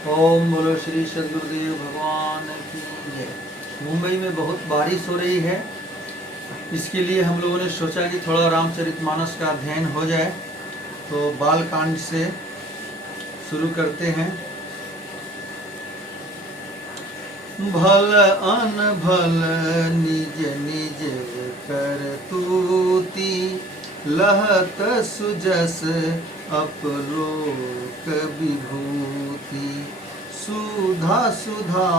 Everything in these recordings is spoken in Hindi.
ओम बोलो श्री सदगुरुदेव भगवान की जय। मुंबई में बहुत बारिश हो रही है, इसके लिए हम लोगों ने सोचा कि थोड़ा रामचरितमानस का अध्ययन हो जाए, तो बाल कांड से शुरू करते हैं। भल अनभल निज निज करतूति, लहत सुजस अपलोक विभूति। सुधा सुधा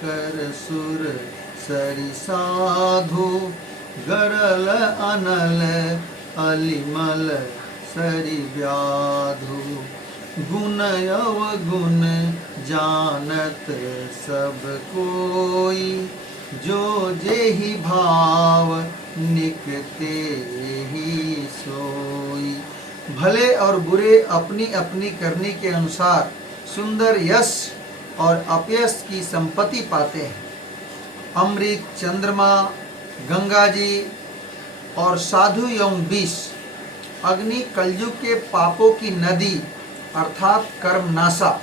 कर सुर सरि साधु, गरल अनल अलिमल सरि व्याधु। गुण अवगुण जानत सब कोई, जो जेहि भाव निकते ही सोई। भले और बुरे अपनी अपनी करनी के अनुसार सुंदर यश और अपयश की संपत्ति पाते हैं। अमृत, चंद्रमा, गंगा जी और साधु एवं विष, अग्नि कलयुग के पापों की नदी अर्थात कर्मनाशा,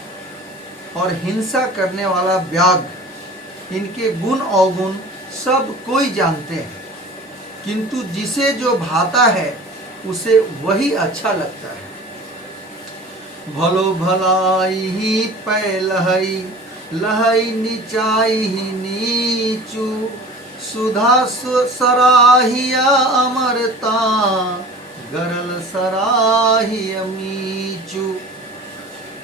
और हिंसा करने वाला व्याघ्र, इनके गुण अवगुण सब कोई जानते हैं, किंतु जिसे जो भाता है उसे वही अच्छा लगता है। भलो भलाई ही पै लहई, लहई नीचाई ही नीचू। सुधा सराहिया अमरता, गरल सराहिया मीचू।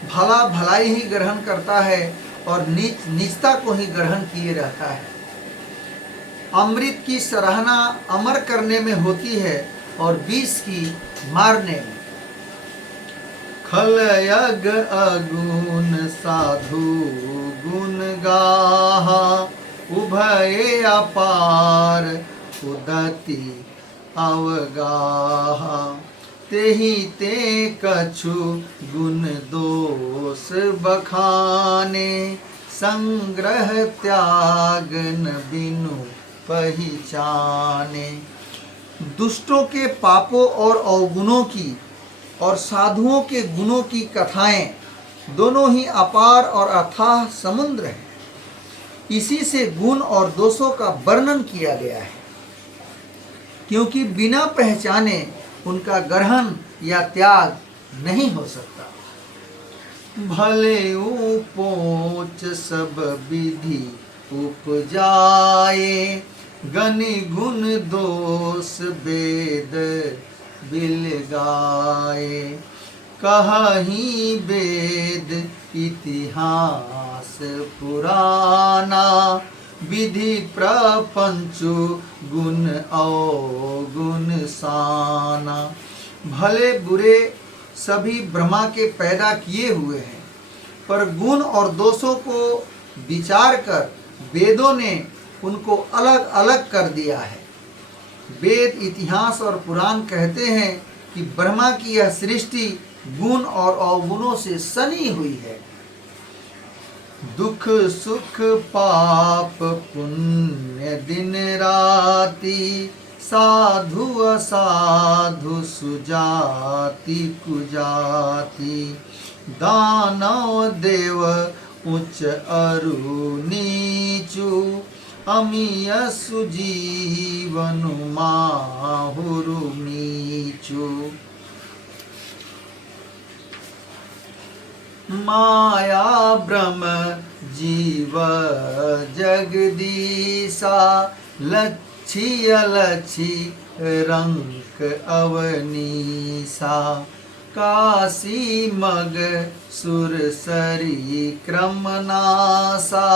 भला भलाई ही ग्रहण करता है और नीच नीचता को ही ग्रहण किए रहता है। अमृत की सराहना अमर करने में होती है और विष की मारने में। खलयग अगुण साधु गुण गाहा, उभय अपार उदति अवगाहा। तेहि ते कछु गुण दोष बखाने, संग्रह त्याग न बिनु पहचाने। दुष्टों के पापों और अवगुणों की और साधुओं के गुणों की कथाएं दोनों ही अपार और अथाह समुद्र हैं। इसी से गुण और दोषों का वर्णन किया गया है, क्योंकि बिना पहचाने उनका ग्रहण या त्याग नहीं हो सकता। भले उपोच सब विधि उपजाए, गनि गुण दोष वेद बिल गाए। कहि वेद इतिहास पुराना, विधि प्रपंचु गुण अवगुण साना। भले बुरे सभी ब्रह्मा के पैदा किए हुए हैं, पर गुण और दोषों को विचार कर वेदों ने उनको अलग अलग कर दिया है। वेद, इतिहास और पुराण कहते हैं कि ब्रह्मा की यह सृष्टि गुण और अवगुणों से सनी हुई है। दुख सुख पाप पुण्य दिन राति, साधु असाधु सुजाति कुजाति। दानव देव उच्च अरु नीचु, अमीय सुजीवनु माहुरु नीचु। माया ब्रह्म जीव जगदीशा, लच्छी अलच्छी रंक अवनीसा। काशी मग सुर सरी क्रमनासा,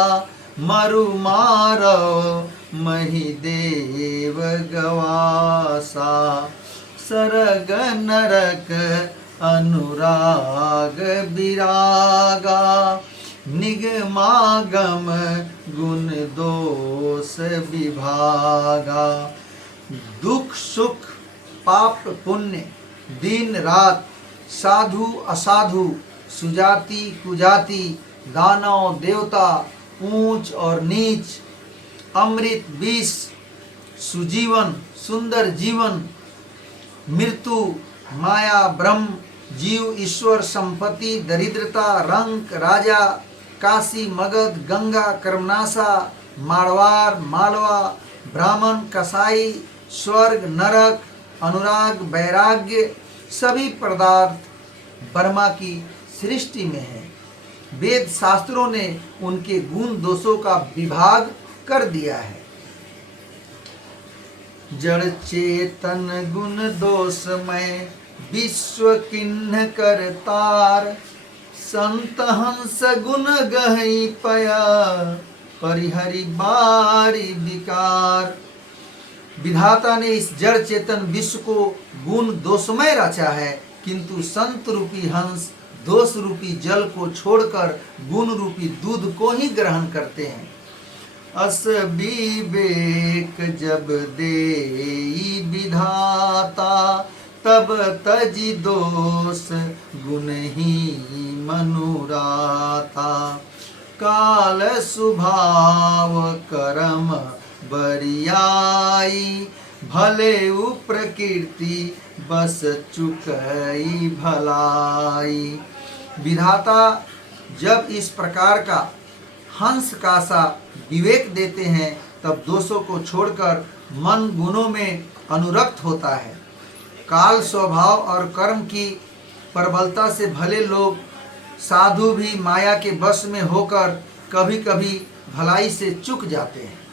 मरु मारव महिदेव गवासा। सरग नरक अनुराग विरागा, निगमागम गुण दोष विभागा। दुख सुख पाप पुण्य दिन रात, साधु असाधु, सुजाति कुजाति, दानव देवता, ऊंच और नीच, अमृत विष, सुजीवन सुंदर जीवन, मृत्यु माया ब्रह्म जीव ईश्वर, संपत्ति, दरिद्रता, रंक, राजा, काशी, मगध, गंगा, कर्मनाशा, मारवाड़, मालवा, ब्राह्मण, कसाई, स्वर्ग, नरक, अनुराग, वैराग्य, सभी पदार्थ ब्रह्मा की सृष्टि में है। वेद शास्त्रों ने उनके गुण दोषों का विभाग कर दिया है। जड़ चेतन गुण दोषमय विश्व किन्ह करतार, संत हंस गुण गहई पया परिहरि बारी विकार। विधाता ने इस जड़ चेतन विश्व को गुण दोषमय रचा है, किंतु संत रूपी हंस दोष रूपी जल को छोड़कर गुण रूपी दूध को ही ग्रहण करते हैं। अस विवेक जब देई विधाता, तब तजि दोष गुण ही मनुराता। काल स्वभाव कर्म बरियाई, भले उ प्रकृति बस चुकई भलाई। विधाता जब इस प्रकार का हंस का सा विवेक देते हैं, तब दोषों को छोड़कर मन गुणों में अनुरक्त होता है। काल स्वभाव और कर्म की प्रबलता से भले लोग साधु भी माया के वश में होकर कभी कभी भलाई से चूक जाते हैं।